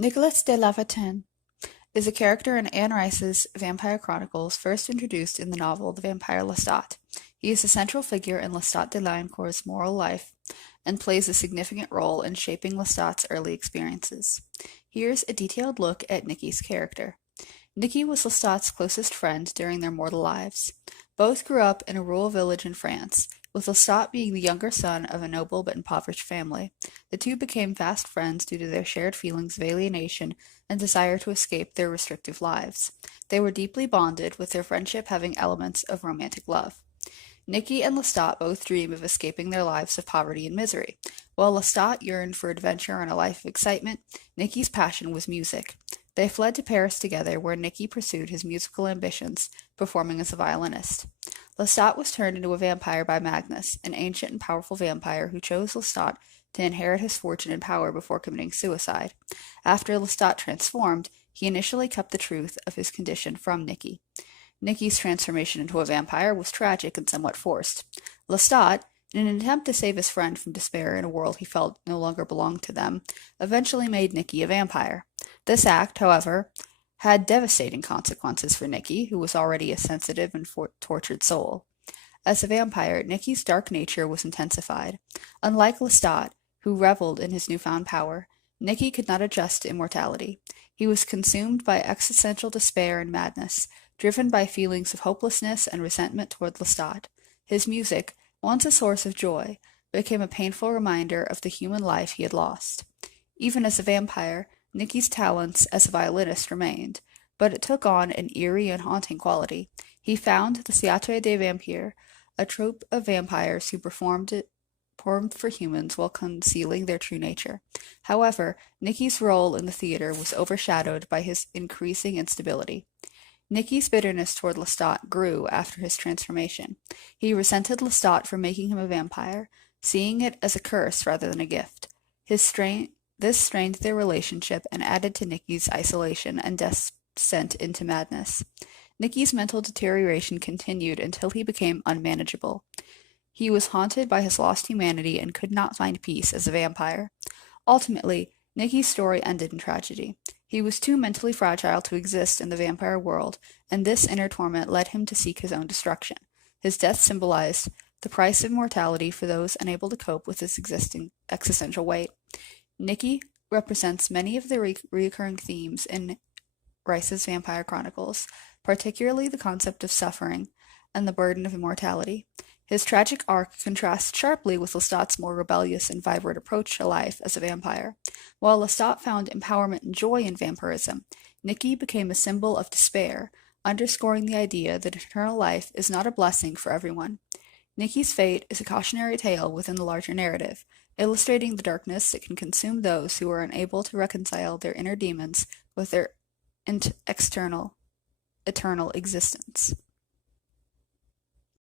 Nicolas de Lenfent is a character in Anne Rice's Vampire Chronicles, first introduced in the novel The Vampire Lestat. He is a central figure in Lestat de Liancourt's moral life and plays a significant role in shaping Lestat's early experiences. Here's a detailed look at Nicky's character. Nicky was Lestat's closest friend during their mortal lives. Both grew up in a rural village in France, with Lestat being the younger son of a noble but impoverished family. The two became fast friends due to their shared feelings of alienation and desire to escape their restrictive lives. They were deeply bonded, with their friendship having elements of romantic love. Nicky and Lestat both dream of escaping their lives of poverty and misery. While Lestat yearned for adventure and a life of excitement, Nicky's passion was music. They fled to Paris together, where Nicky pursued his musical ambitions, performing as a violinist. Lestat was turned into a vampire by Magnus, an ancient and powerful vampire who chose Lestat to inherit his fortune and power before committing suicide. After Lestat transformed, he initially kept the truth of his condition from Nicky. Nicky's transformation into a vampire was tragic and somewhat forced. Lestat, in an attempt to save his friend from despair in a world he felt no longer belonged to them, eventually made Nicky a vampire. This act, however, had devastating consequences for Nicky, who was already a sensitive and tortured soul. As a vampire, Nicky's dark nature was intensified. Unlike Lestat, who reveled in his newfound power, Nicky could not adjust to immortality. He was consumed by existential despair and madness, driven by feelings of hopelessness and resentment toward Lestat. His music, once a source of joy, became a painful reminder of the human life he had lost. Even as a vampire, Nicky's talents as a violinist remained, but it took on an eerie and haunting quality. He found the Théâtre des Vampires, a troupe of vampires who performed for humans while concealing their true nature. However, Nicky's role in the theater was overshadowed by his increasing instability. Nicky's bitterness toward Lestat grew after his transformation. He resented Lestat for making him a vampire, seeing it as a curse rather than a gift. This strained their relationship and added to Nicky's isolation and descent into madness. Nicky's mental deterioration continued until he became unmanageable. He was haunted by his lost humanity and could not find peace as a vampire. Ultimately, Nicky's story ended in tragedy. He was too mentally fragile to exist in the vampire world, and this inner torment led him to seek his own destruction. His death symbolized the price of mortality for those unable to cope with this existing existential weight. Nicky represents many of the recurring themes in Rice's Vampire Chronicles, particularly the concept of suffering and the burden of immortality. His tragic arc contrasts sharply with Lestat's more rebellious and vibrant approach to life as a vampire. While Lestat found empowerment and joy in vampirism, Nicky became a symbol of despair, underscoring the idea that eternal life is not a blessing for everyone. Nicky's fate is a cautionary tale within the larger narrative, illustrating the darkness that can consume those who are unable to reconcile their inner demons with their eternal existence.